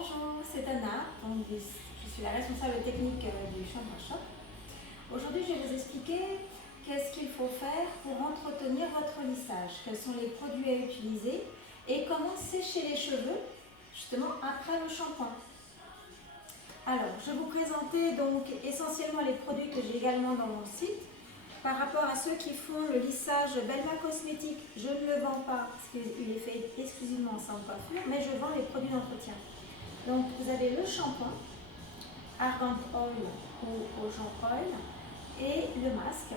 Bonjour, c'est Anna, donc je suis la responsable technique du Shampoing Shop. Aujourd'hui, je vais vous expliquer qu'est-ce qu'il faut faire pour entretenir votre lissage, quels sont les produits à utiliser et comment sécher les cheveux justement après le shampoing. Alors, je vais vous présenter donc essentiellement les produits que j'ai également dans mon site. Par rapport à ceux qui font le lissage Belma Cosmétique, je ne le vends pas parce qu'il est fait exclusivement sans coiffure, mais je vends les produits d'entretien. Donc vous avez le shampoing, Argan Oil ou Ocean Oil et le masque.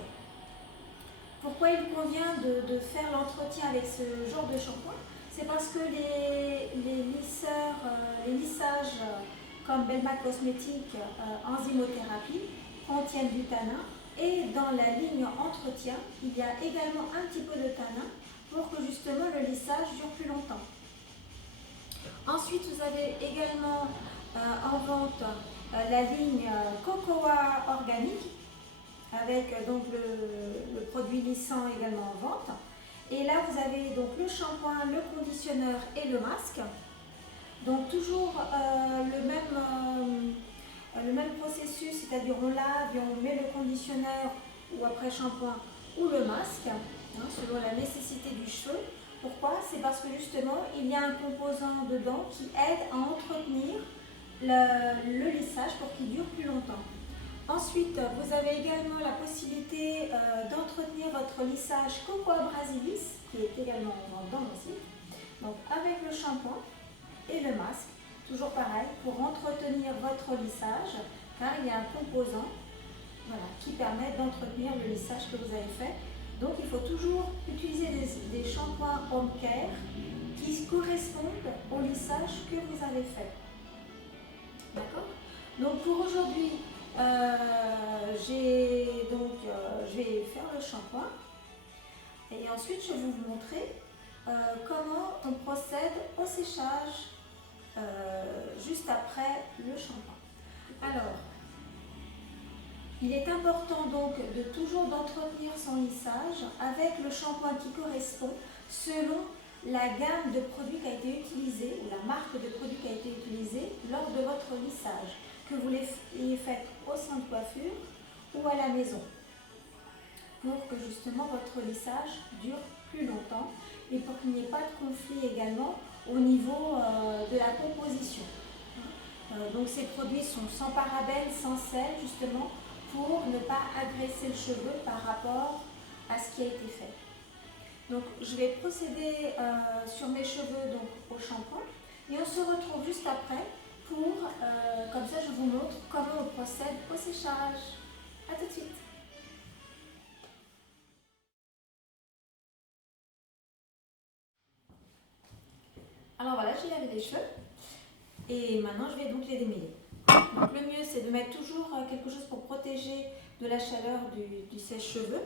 Pourquoi il convient de faire l'entretien avec ce genre de shampoing? C'est parce que les lissages comme Belma Cosmétique enzymothérapie contiennent du tanin. Et dans la ligne entretien, il y a également un petit peu de tanin pour que justement le lissage dure plus longtemps. Ensuite, vous avez également en vente la ligne Cocoa Organique avec donc le produit lissant également en vente. Et là, vous avez donc le shampoing, le conditionneur et le masque. Donc toujours le même processus, c'est-à-dire on lave et on met le conditionneur ou après shampoing ou le masque, selon la nécessité du cheveu. Pourquoi? C'est parce que justement, il y a un composant dedans qui aide à entretenir le lissage pour qu'il dure plus longtemps. Ensuite, vous avez également la possibilité d'entretenir votre lissage Cocoa Brasilis, qui est également en vente dans mon site. Donc avec le shampoing et le masque. Toujours pareil, pour entretenir votre lissage, car il y a un composant qui permet d'entretenir le lissage que vous avez fait. Donc il faut toujours utiliser des shampoings home care qui correspondent au lissage que vous avez fait. D'accord? Donc pour aujourd'hui, je vais faire le shampoing et ensuite je vais vous montrer comment on procède au séchage juste après le shampoing. Alors, il est important donc de toujours d'entretenir son lissage avec le shampoing qui correspond selon la gamme de produits qui a été utilisée ou la marque de produits qui a été utilisée lors de votre lissage, que vous l'ayez fait au salon de coiffure ou à la maison, pour que justement votre lissage dure plus longtemps et pour qu'il n'y ait pas de conflit également au niveau de la composition. Donc ces produits sont sans parabènes, sans sel, justement pour ne pas agresser le cheveu par rapport à ce qui a été fait. Donc je vais procéder sur mes cheveux donc, au shampoing et on se retrouve juste après pour, comme ça je vous montre comment on procède au séchage. A tout de suite. Alors voilà, j'ai lavé les cheveux et maintenant je vais donc les démêler. Donc le mieux c'est de mettre toujours quelque chose pour protéger de la chaleur du sèche-cheveux.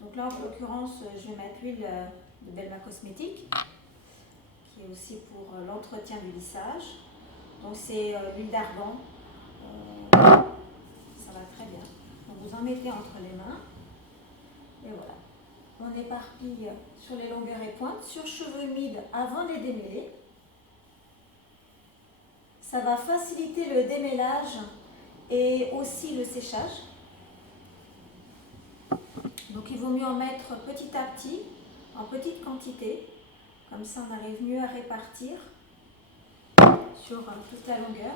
Donc là en l'occurrence je vais mettre l'huile de Belma Cosmétique qui est aussi pour l'entretien du lissage. Donc c'est l'huile d'argan, ça va très bien. Donc vous en mettez entre les mains et voilà. On éparpille sur les longueurs et pointes, sur cheveux humides avant de les démêler. Ça va faciliter le démêlage et aussi le séchage. Donc il vaut mieux en mettre petit à petit, en petite quantité. Comme ça on arrive mieux à répartir sur toute la longueur.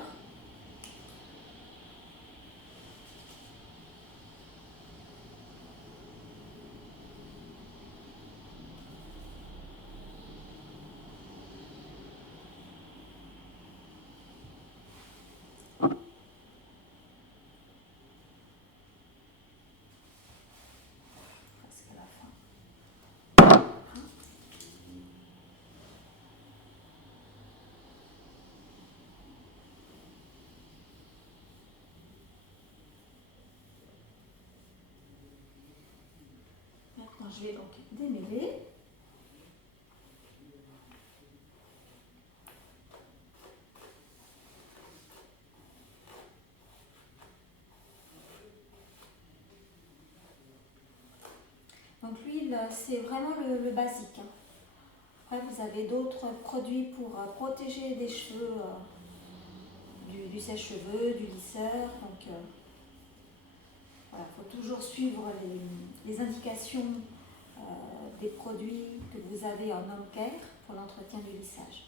Je vais donc démêler. Donc l'huile, c'est vraiment le basique. Après, vous avez d'autres produits pour protéger des cheveux du sèche-cheveux, du lisseur. Donc voilà, il faut toujours suivre les indications des produits que vous avez en home care pour l'entretien du lissage.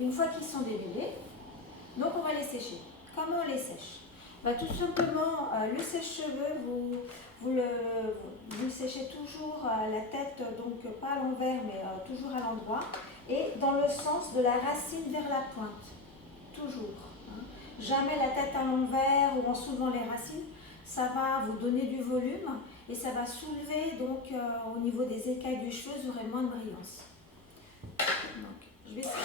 Une fois qu'ils sont démêlés, donc on va les sécher. Comment on les sèche? Tout simplement, le sèche-cheveux, vous le séchez toujours à la tête, donc pas à l'envers, mais toujours à l'endroit, et dans le sens de la racine vers la pointe, toujours. Hein. Jamais la tête à l'envers ou en soulevant les racines, ça va vous donner du volume et ça va soulever, donc au niveau des écailles du cheveu, vous aurez moins de brillance. Donc, je vais sécher.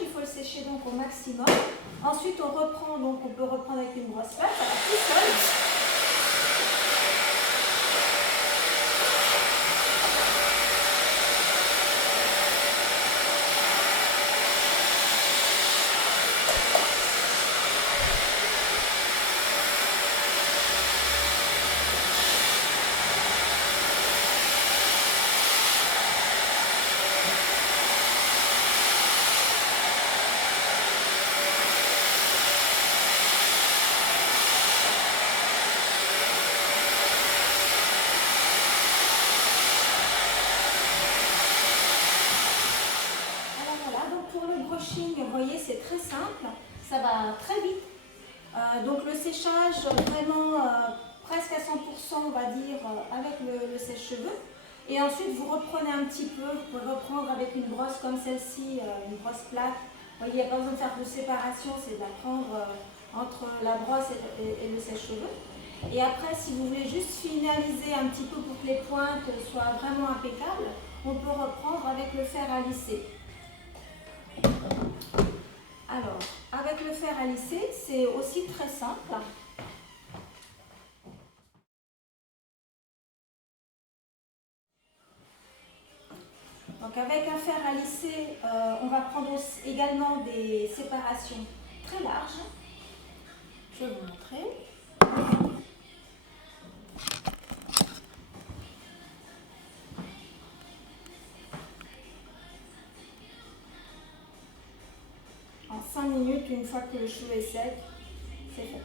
Il faut le sécher donc au maximum. Ensuite, on reprend, donc on peut reprendre avec une brosse plate, ça va tout seul. Vous voyez, c'est très simple, ça va très vite. Donc le séchage vraiment presque à 100%, on va dire, avec le sèche-cheveux. Et ensuite, vous reprenez un petit peu, vous pouvez reprendre avec une brosse comme celle-ci, une brosse plate. Vous voyez, il n'y a pas besoin de faire de séparation, c'est de la prendre entre la brosse et le sèche-cheveux. Et après, si vous voulez juste finaliser un petit peu pour que les pointes soient vraiment impeccables, on peut reprendre avec le fer à lisser. Alors, avec le fer à lisser, c'est aussi très simple. Donc avec un fer à lisser, on va prendre également des séparations très larges. Je vais vous montrer. En 5 minutes, une fois que le cheveu est sec, c'est fait.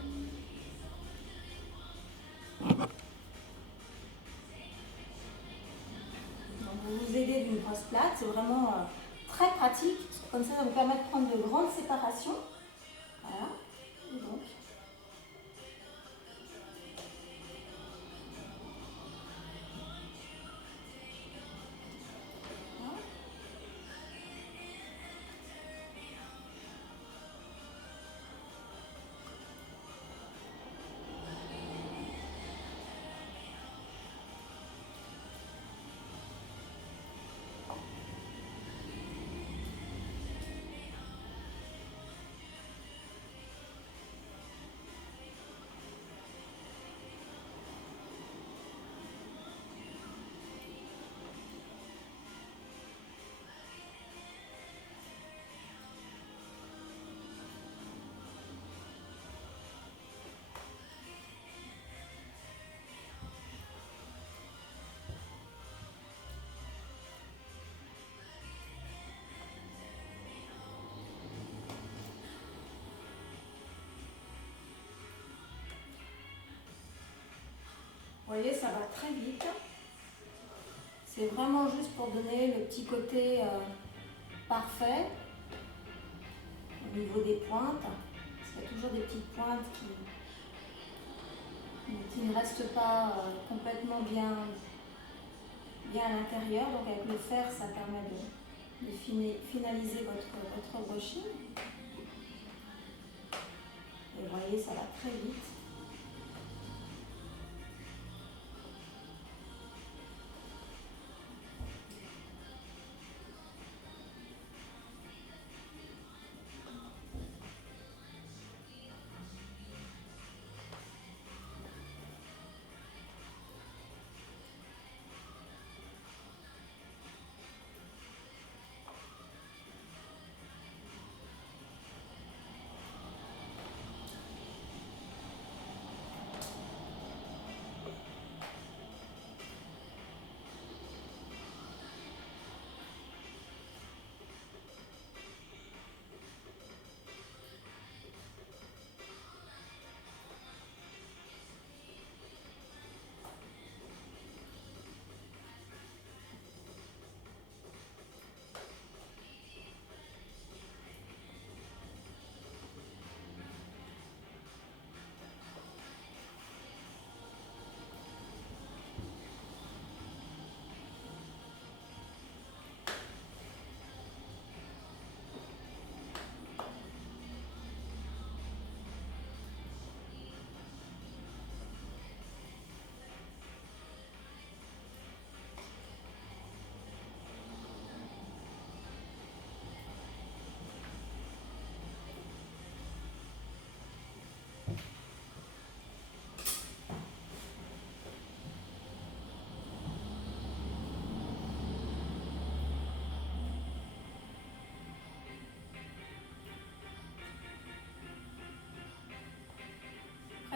Donc vous vous aidez d'une brosse plate, c'est vraiment très pratique. Comme ça vous permet de prendre de grandes séparations. Voilà. Et donc, vous voyez, ça va très vite. C'est vraiment juste pour donner le petit côté parfait au niveau des pointes. Parce qu'il y a toujours des petites pointes qui ne restent pas complètement bien à l'intérieur. Donc avec le fer, ça permet de finaliser votre brushing. Et vous voyez, ça va très vite.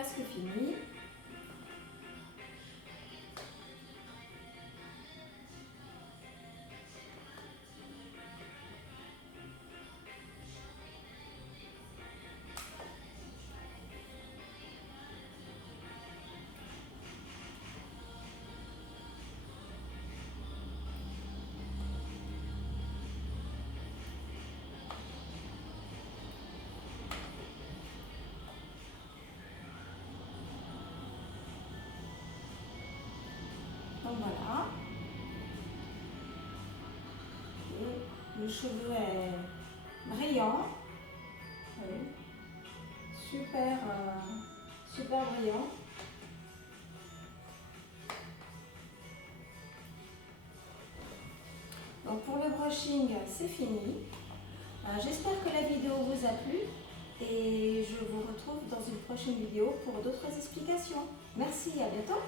presque fini. Donc voilà. Et le cheveu est brillant. Oui. Super, super brillant. Donc pour le brushing, c'est fini. J'espère que la vidéo vous a plu et je vous retrouve dans une prochaine vidéo pour d'autres explications. Merci, à bientôt.